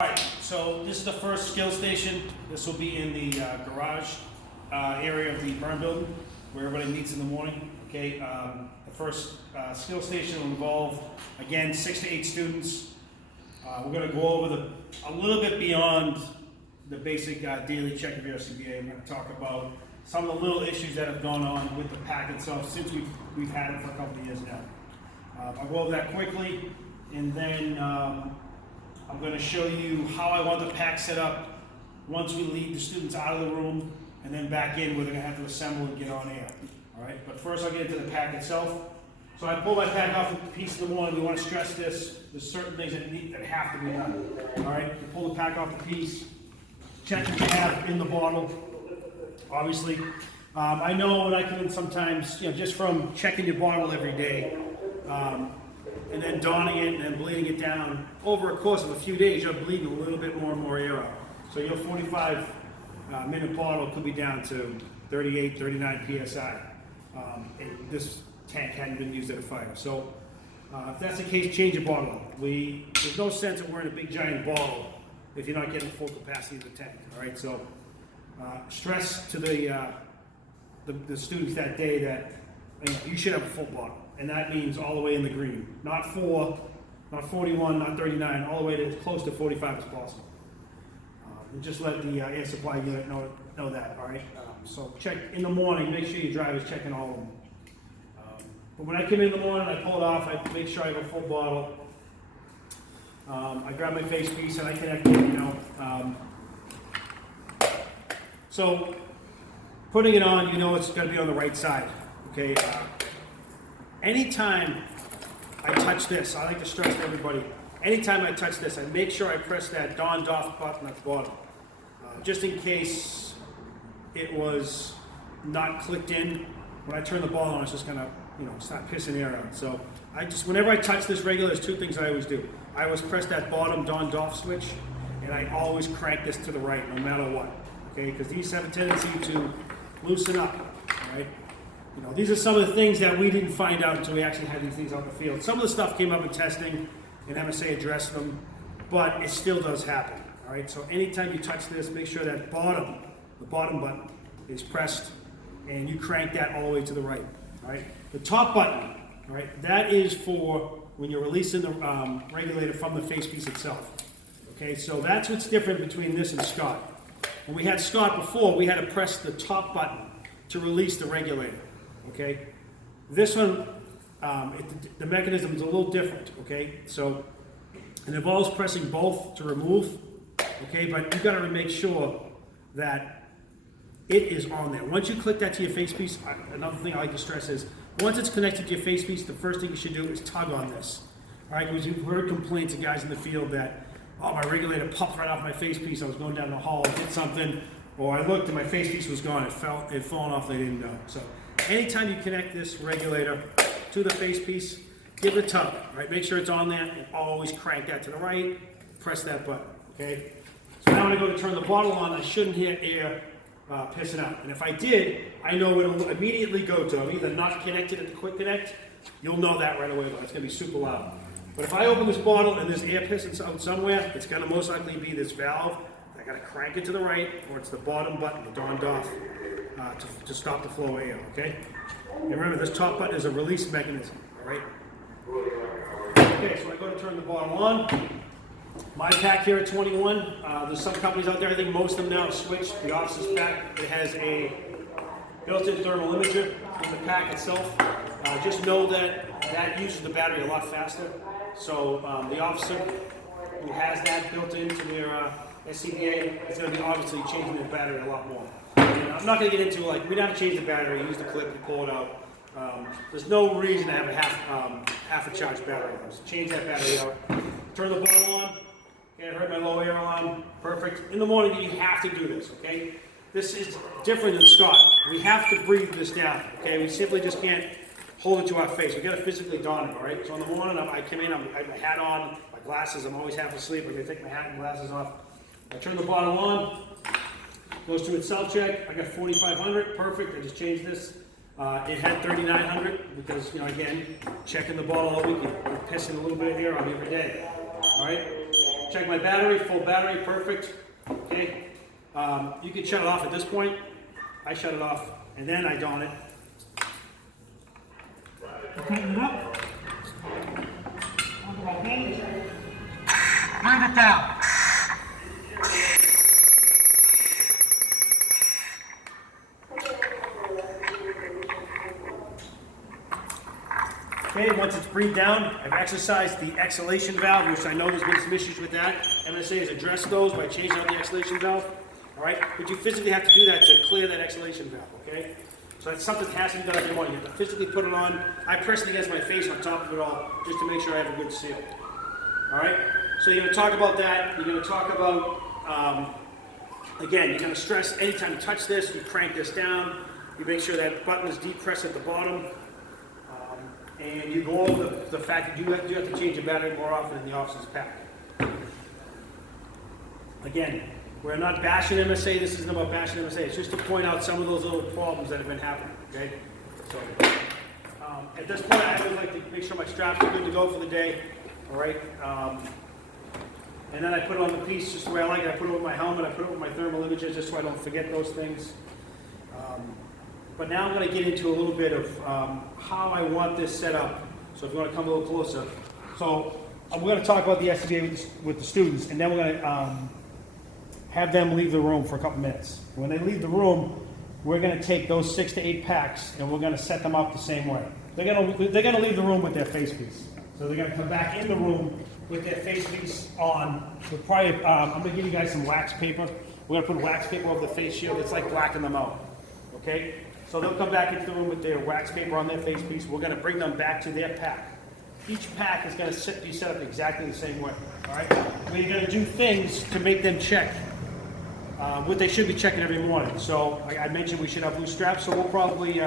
Alright, so this is the first skill station. This will be in the garage area of the burn building where everybody meets in the morning. Okay, the first skill station will involve, again, 6 to 8 students. We're going to go over a little bit beyond the basic daily check of your Scba. We're going to talk about some of the little issues that have gone on with the pack itself since we've had it for a couple of years now. I'll go over that quickly, and then I'm going to show you how I want the pack set up once we lead the students out of the room and then back in where they're going to have to assemble and get on air. All right, but first I'll get into the pack itself. So I pull my pack off a piece in the morning. We want to stress this. There's certain things that have to be done. All right, you pull the pack off the piece, check what you have in the bottle. Obviously, I know when I come in sometimes, just from checking your bottle every day, and then donning it and then bleeding it down, over a course of a few days, you're bleeding a little bit more and more air out. So your 45-minute bottle could be down to 38, 39 PSI. And this tank hadn't been used at a fire. So if that's the case, change your bottle. There's no sense of wearing a big giant bottle if you're not getting the full capacity of the tank. All right, so stress to the students that day that you should have a full bottle. And that means all the way in the green. Not 4, not 41, not 39, all the way to as close to 45 as possible. And just let the air supply unit know that, all right? So check in the morning, make sure your driver's checking all of them. But when I come in the morning, I pull it off, I make sure I have a full bottle. I grab my face piece and I connect it, So putting it on, it's got to be on the right side, okay? Anytime I touch this, I like to stress to everybody, anytime I touch this, I make sure I press that donned off button at the bottom. Just in case it was not clicked in, when I turn the ball on, it's just gonna, start pissing air out. So whenever I touch this regular, there's 2 things I always do. I always press that bottom donned off switch, and I always crank this to the right, no matter what, okay? Because these have a tendency to loosen up, all right? These are some of the things that we didn't find out until we actually had these things out in the field. Some of the stuff came up in testing, and MSA addressed them, but it still does happen. All right. So anytime you touch this, make sure that the bottom button is pressed, and you crank that all the way to the right. All right. The top button, all right, that is for when you're releasing the regulator from the facepiece itself. Okay. So that's what's different between this and Scott. When we had Scott before, we had to press the top button to release the regulator. Okay, this one, the mechanism is a little different. Okay, so it involves pressing both to remove. Okay, but you've got to make sure that it is on there. Once you click that to your facepiece, another thing I like to stress is once it's connected to your facepiece, the first thing you should do is tug on this. All right, because we've heard complaints of guys in the field that, oh, my regulator popped right off my facepiece. I was going down the hall, hit something, or I looked and my facepiece was gone. It had fallen off. They didn't know. So anytime you connect this regulator to the facepiece, give it a tug, right? Make sure it's on there, and always crank that to the right, press that button, okay? So now when I go to turn the bottle on, I shouldn't hear air pissing out. And if I did, I know it'll immediately go to, I'm either not connected at the quick connect, you'll know that right away, though. It's gonna be super loud. But if I open this bottle and there's air pissing out somewhere, it's gonna most likely be this valve. I gotta crank it to the right, or it's the bottom button, the donned off, to stop the flow of air, okay? And remember, this top button is a release mechanism, all right? Okay, so I go to turn the bottle on. My pack here at 21, there's some companies out there, I think most of them now have switched. The Officer's pack, it has a built-in thermal imager in the pack itself. Just know that uses the battery a lot faster. So the Officer who has that built into their Scba, it's going to be obviously changing the battery a lot more. I'm not going to get into we don't have to change the battery, use the clip, and pull it out. There's no reason to have a half a charged battery. So change that battery out. Turn the bottle on. Okay, I heard my low air alarm. Perfect. In the morning, you have to do this. Okay, this is different than Scott. We have to breathe this down. Okay, we simply just can't hold it to our face. We got to physically don it. All right. So in the morning, I come in. I have my hat on, my glasses. I'm always half asleep. I'm going to take my hat and glasses off. I turn the bottle on. Goes through its self check. I got 4,500. Perfect. I just changed this. It had 3,900 because, again, checking the bottle all week, you're pissing a little bit of air on me every day. All right. Check my battery, full battery, perfect. Okay. You can shut it off at this point. I shut it off and then I don it. Tighten it up. Bring it down. Okay, once it's breathed down, I've exercised the exhalation valve, which I know there's been some issues with that. MSA has addressed those by changing out the exhalation valve. All right, but you physically have to do that to clear that exhalation valve. Okay, so that's something that has to be done every morning. You have to physically put it on. I press it against my face on top of it all, just to make sure I have a good seal. All right, so you're going to talk about that. You're going to talk about, again, you're going to stress anytime you touch this, you crank this down. You make sure that button is depressed at the bottom. And you go over the fact that you have to change the battery more often in the officer's pack. Again, we're not bashing MSA. This isn't about bashing MSA. It's just to point out some of those little problems that have been happening. Okay. So at this point, I always like to make sure my straps are good to go for the day. All right. And then I put on the piece just the way I like it. I put it with my helmet. I put it with my thermal imagers just so I don't forget those things. But now I'm going to get into a little bit of how I want this set up. So if you want to come a little closer. So I'm going to talk about the Scba with the students, and then we're going to have them leave the room for a couple minutes. When they leave the room, we're going to take those 6 to 8 packs, and we're going to set them up the same way. They're going to leave the room with their face piece. So they're going to come back in the room with their face piece on. We'll probably, I'm going to give you guys some wax paper. We're going to put wax paper over the face shield. It's like blacking them out. Okay? So they'll come back into the room with their wax paper on their face piece. We're going to bring them back to their pack. Each pack is going to be set up exactly the same way. All right? We're going to do things to make them check what they should be checking every morning. So I mentioned we should have loose straps, so we'll probably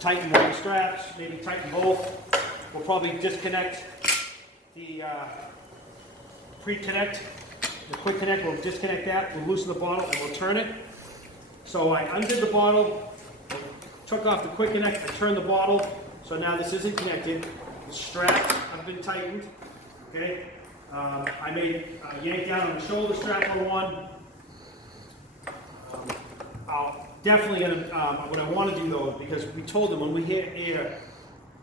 tighten one of the straps, maybe tighten both. We'll probably disconnect the pre-connect, the quick connect. We'll disconnect that. We'll loosen the bottle and we'll turn it. So I undid the bottle. Took off the quick connect, I turned the bottle, so now this isn't connected. The straps have been tightened, okay? I made yank down on the shoulder strap on one. I'll definitely what I want to do though, because we told them when we hit air,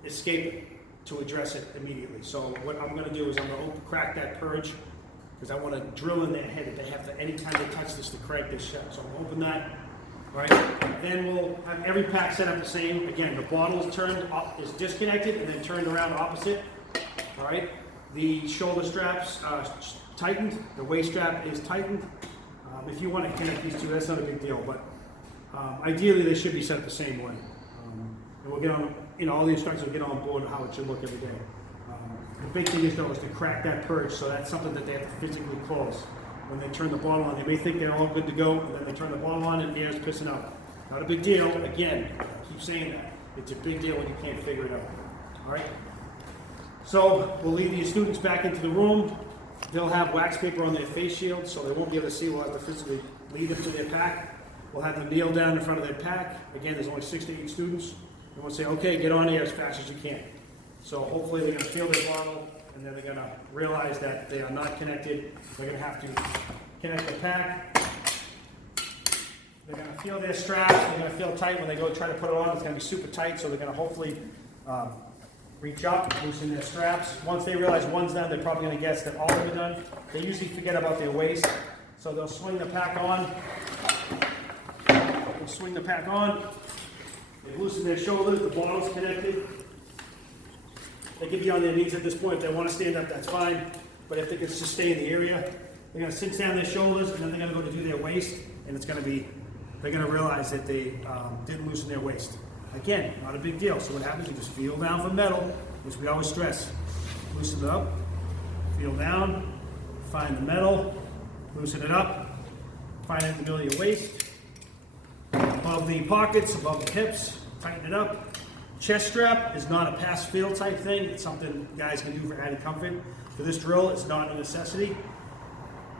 escape it to address it immediately. So what I'm going to do is I'm going to crack that purge, because I want to drill in their head that they have to, anytime they touch this, to crank this shut. So I'm going to open that. All right, then we'll have every pack set up the same. Again, the bottle is turned up, is disconnected, and then turned around opposite. All right, the shoulder straps tightened. The waist strap is tightened. If you want to connect these two, that's not a big deal. But ideally, they should be set up the same way. And we'll get on. All the instructors will get on board how it should look every day. The big thing is though is to crack that purge. So that's something that they have to physically close. When they turn the bottle on, they may think they're all good to go, and then they turn the bottle on and air is pissing out. Not a big deal. Again, I keep saying that. It's a big deal when you can't figure it out. All right? So we'll leave these students back into the room. They'll have wax paper on their face shield, so they won't be able to see. We'll have to physically lead them to their pack. We'll have them kneel down in front of their pack. Again, there's only 6 to 8 students. And we'll say, okay, get on air as fast as you can. So hopefully they're going to feel their bottle, and then they're going to realize that they are not connected. They're going to have to connect the pack. They're going to feel their straps. They're going to feel tight when they go try to put it on. It's going to be super tight, so they're going to hopefully reach up, loosen their straps. Once they realize one's done, they're probably going to guess that all of them are done. They usually forget about their waist, so they'll swing the pack on. They'll swing the pack on. They loosen their shoulders. The bottle's connected. They can be on their knees at this point. If they want to stand up, that's fine. But if they can just stay in the area, they're going to cinch down their shoulders, and then they're going to go to do their waist, and it's going to be, they're going to realize that they didn't loosen their waist. Again, not a big deal. So what happens, you just feel down for metal, which we always stress. Loosen it up, feel down, find the metal, loosen it up, find it in the middle of your waist, above the pockets, above the hips, tighten it up. Chest strap is not a pass-fail type thing. It's something guys can do for added comfort. For this drill, it's not a necessity.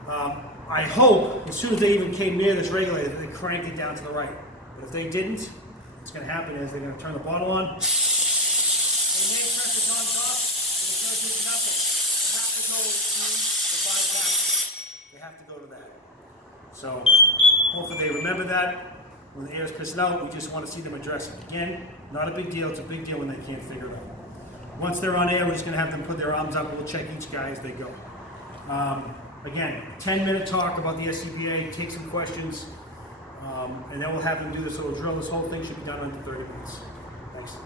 I hope, as soon as they even came near this regulator, that they cranked it down to the right. But if they didn't, what's going to happen is they're going to turn the bottle on. When the air pressure's on top, and it starts doing nothing, they have to go to the bypass. have to go to that. So hopefully they remember that. When the air is pissing out, we just want to see them address it. Again, not a big deal. It's a big deal when they can't figure it out. Once they're on air, we're just going to have them put their arms up. We'll check each guy as they go. Again, 10-minute talk about the Scba, take some questions, and then we'll have them do this little drill. This whole thing should be done in 30 minutes. Thanks.